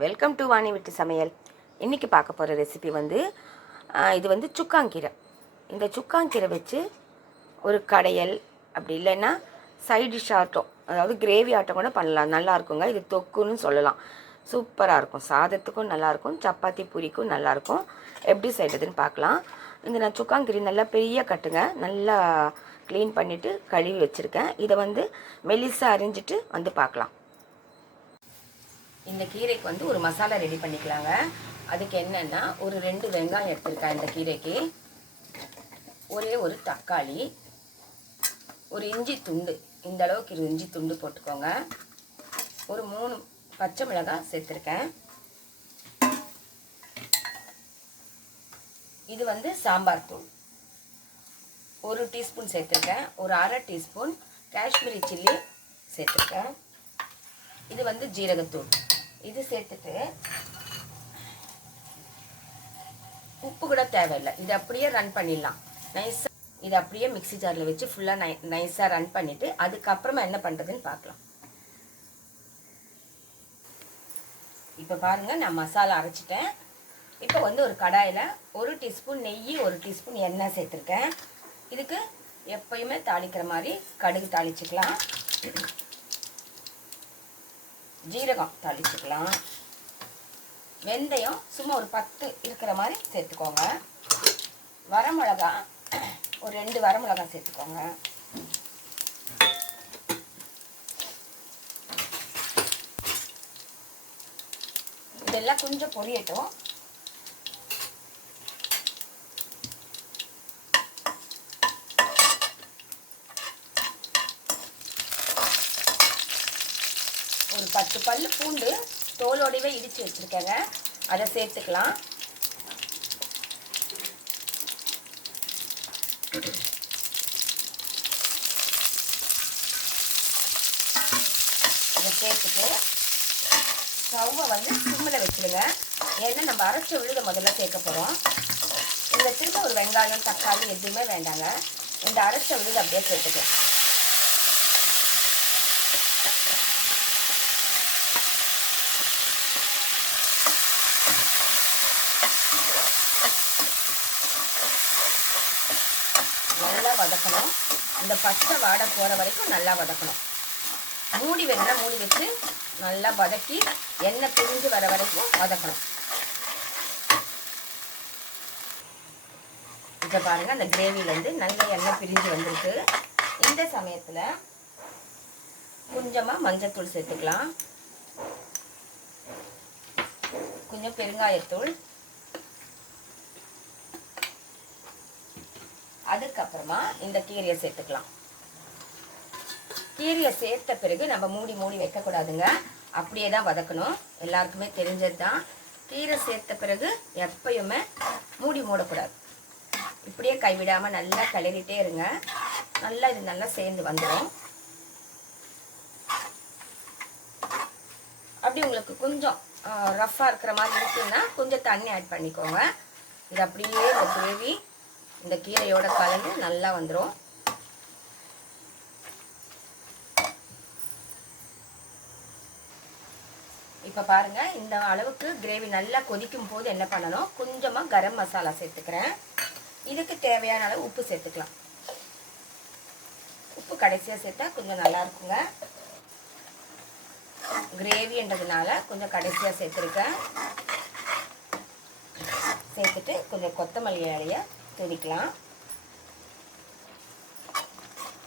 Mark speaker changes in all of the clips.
Speaker 1: Welcome to Vani விட்டு சமையல் இன்றைக்கி பார்க்க போகிற ரெசிபி வந்து இது வந்து சுக்காங்கீரை. இந்த சுக்காங்கீரை வச்சு ஒரு கடையல் அப்படி இல்லைன்னா சைட் டிஷ் ஆட்டம் அதாவது கிரேவி ஆட்டம் கூட பண்ணலாம். நல்லா இருக்குங்க. இது தொக்குன்னு சொல்லலாம். சூப்பராக இருக்கும். சாதத்துக்கும் நல்லாயிருக்கும் சப்பாத்தி பூரிக்கும் நல்லாயிருக்கும் எப்படி செய்கிறதுன்னு பார்க்கலாம். இந்த நான் சுக்காங்கிரி நல்லா பெரிய கட்டுங்க. நல்லா க்ளீன் பண்ணிவிட்டு கழுவி வச்சுருக்கேன். இதை வந்து மெலிசாக அரிஞ்சிட்டு வந்து பார்க்கலாம். இந்த கீரைக்கு வந்து ஒரு மசாலா ரெடி பண்ணிக்கலாங்க. அதுக்கு என்னென்னா ஒரு ரெண்டு வெங்காயம் எடுத்திருக்கேன் இந்த கீரைக்கு. ஒரே ஒரு தக்காளி ஒரு இஞ்சி துண்டு இந்த அளவுக்கு இரு இஞ்சி துண்டு போட்டுக்கோங்க. ஒரு மூணு பச்சை மிளகாய் சேர்த்துருக்கேன். இது வந்து சாம்பார் தூள். ஒரு டீஸ்பூன் சேர்த்துருக்கேன். ஒரு அரை டீஸ்பூன் காஷ்மீரி சில்லி சேர்த்துருக்கேன். இது வந்து ஜீரகத்தூள். இது சேர்த்துட்டு உப்பு கூட தேவையில்லை. இது அப்படியே ரன் பண்ணிடலாம். நைஸாக இது அப்படியே மிக்ஸி ஜாரில் வச்சு ஃபுல்லாக நை நைஸாக ரன் பண்ணிவிட்டு அதுக்கப்புறமா என்ன பண்ணுறதுன்னு பார்க்கலாம். இப்போ பாருங்கள் நான் மசாலா அரைச்சிட்டேன். இப்போ வந்து ஒரு கடாயில் ஒரு டீஸ்பூன் நெய் ஒரு டீஸ்பூன் எண்ணெய் சேர்த்துருக்கேன். இதுக்கு எப்பயுமே தாளிக்கிற மாதிரி கடுகு தாளிச்சுக்கலாம். ஜீரகம் தாளிச்சுக்கலாம். வெந்தயம் சும்மா ஒரு பத்து இருக்கிற மாதிரி சேர்த்துக்கோங்க. வரமிளகா ஒரு ரெண்டு வரமிளகா சேர்த்துக்கோங்க. இதெல்லாம் கொஞ்சம் பொரியட்டும். ஒரு பத்து பல்லு பூண்டு தோலோடவே இடித்து வச்சுருக்கேங்க. அதை சேர்த்துக்கலாம். இதை சேர்த்துட்டு ஸ்டவ்வை வந்து சிம்மில் வச்சுருங்க. ஏன்னா நம்ம அரைச்ச விழுத முதல்ல சேர்க்க போகிறோம் இதில் திரும்ப ஒரு வெங்காயம் தக்காளி எதுவுமே வேண்டாங்க. இந்த அரைச்ச விழுது அப்படியே சேர்த்துக்கலாம் நல்லா வதக்கணும். இந்த பச்சை வாடை போகிற வரைக்கும் நல்லா வதக்கணும். மூடி வேணும்னா மூடி வச்சு நல்லா வதக்கி எண்ணெய் பிரிஞ்சு வர வரைக்கும் வதக்கணும். இப்போ பாருங்கள் அந்த கிரேவிலேருந்து நல்ல எண்ணெய் பிரிஞ்சு வந்திருக்கு. இந்த சமயத்தில் கொஞ்சமாக மஞ்சத்தூள் சேர்த்துக்கலாம். கொஞ்சம் பெருங்காயத்தூள். அதுக்கப்புறமா இந்த கீரையை சேர்த்துக்கலாம். கீரையை சேர்த்த பிறகு நம்ம மூடி மூடி வைக்கக்கூடாதுங்க. அப்படியே தான் வதக்கணும். எல்லாருக்குமே தெரிஞ்சது தான் கீரை சேர்த்த பிறகு எப்பயுமே மூடி மூடக்கூடாது. இப்படியே கைவிடாமல் நல்லா கிளறிட்டே இருங்க. நல்லா இது நல்லா சேர்ந்து வந்துடும். அப்படி உங்களுக்கு கொஞ்சம் ரஃப்பாக இருக்கிற மாதிரி இருக்குன்னா கொஞ்சம் தண்ணி ஆட் பண்ணிக்கோங்க. இது அப்படியே இந்த கிரேவி இந்த கீரையோட கலந்து நல்லா வந்துடும் இப்போ பாருங்க இந்த அளவுக்கு கிரேவி நல்லா கொதிக்கும் போது என்ன பண்ணணும்? கொஞ்சமாக கரம் மசாலா சேர்த்துக்கிறேன். இதுக்கு தேவையான அளவு உப்பு சேர்த்துக்கலாம். உப்பு கடைசியாக சேர்த்தா கொஞ்சம் நல்லா இருக்குங்க. கிரேவின்றதுனால கொஞ்சம் கடைசியாக சேர்த்துருக்கேன். சேர்த்துட்டு கொஞ்சம் கொத்தமல்லி இலையை துணிக்கலாம்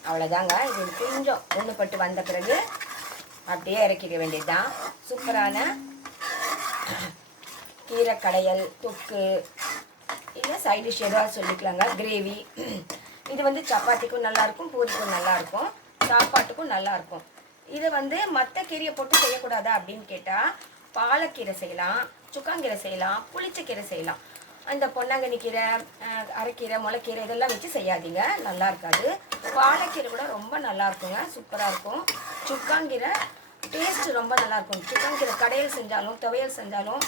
Speaker 1: அவ்வளோதாங்க இது கொஞ்சம் ஒன்றுபட்டு வந்த பிறகு அப்படியே இறக்கிட வேண்டியது தான் சூப்பரான கீரை கடையல் தொக்கு இல்லை சைடு டிஷ் ஏதாவது சொல்லிக்கலாங்க. கிரேவி இது வந்து சப்பாத்திக்கும் நல்லாயிருக்கும் பூரிக்கும் நல்லாயிருக்கும் சாப்பாட்டுக்கும் நல்லாயிருக்கும். இது வந்து மற்ற கீரையை போட்டு செய்யக்கூடாதா அப்படின்னு கேட்டால் பாலக்கீரை செய்யலாம் சுக்காங்கீரை செய்யலாம் புளிச்சக்கீரை செய்யலாம். அந்த பொன்னாங்கண்ணி கீரை அரைக்கீரை முளைக்கீரை இதெல்லாம் வச்சு செய்யாதீங்க. நல்லா இருக்காது. வாழைக்கீரை கூட ரொம்ப நல்லா இருக்குங்க. சூப்பராக இருக்கும். சுக்காங்கீரை டேஸ்ட் ரொம்ப நல்லா இருக்கும். சுக்காங்கீரை கடையில் செஞ்சாலும் துவையல் செஞ்சாலும்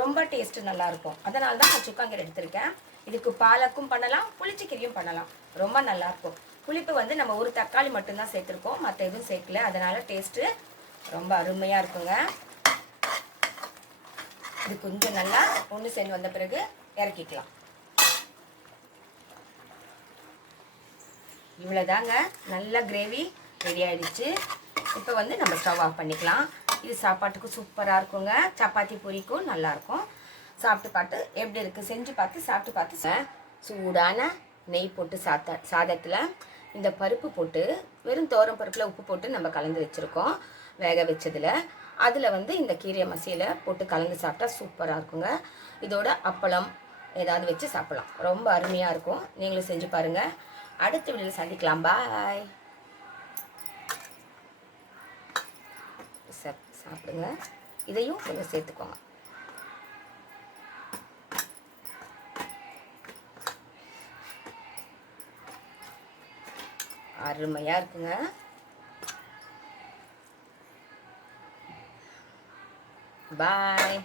Speaker 1: ரொம்ப டேஸ்ட் நல்லா இருக்கும். அதனால தான் நான் சுக்காங்கீரை எடுத்திருக்கேன். இதுக்கு பாலக்கும் பண்ணலாம் புளிச்சக்கீரையும் பண்ணலாம். ரொம்ப நல்லா இருக்கும். புளிப்பு வந்து நம்ம ஒரு தக்காளி மட்டும்தான் சேர்த்துருக்கோம். மற்ற எதுவும் சேர்க்கல. அதனால டேஸ்ட்டு ரொம்ப அருமையாக இருக்குங்க. இது கொஞ்சம் நல்லா ஒன்று சேர்ந்து வந்த பிறகு இறக்கிக்கலாம். இவ்வளோதாங்க நல்ல கிரேவி ரெடி ஆயிடுச்சு. இப்போ வந்து நம்ம ஸ்டவ் ஆஃப் பண்ணிக்கலாம். இது சாப்பாட்டுக்கும் சூப்பராக இருக்குங்க. சப்பாத்தி பூரிக்கும் நல்லாயிருக்கும். சாப்பிட்டு பார்த்து எப்படி இருக்குது செஞ்சு பார்த்து சாப்பிட்டு பார்த்து சூடான நெய் போட்டு சாத்த சாதத்தில் இந்த பருப்பு போட்டு வெறும் தோரம் பருப்பில் உப்பு போட்டு நம்ம கலந்து வச்சுருக்கோம். வேக வச்சதில். அதில் வந்து இந்த கீரை மசியில் போட்டு கலந்து சாப்பிட்டா சூப்பராக இருக்குங்க. இதோட அப்பளம் ஏதாவது வச்சு சாப்பிடலாம். ரொம்ப அருமையாக இருக்கும். நீங்களும் செஞ்சு பாருங்கள் அடுத்த வீடியோவில் சந்திக்கலாம். பாய் சப் சாப்பிடுங்க. இதையும் கொஞ்சம் சேர்த்துக்கோங்க. அருமையாக இருக்குங்க. பாய்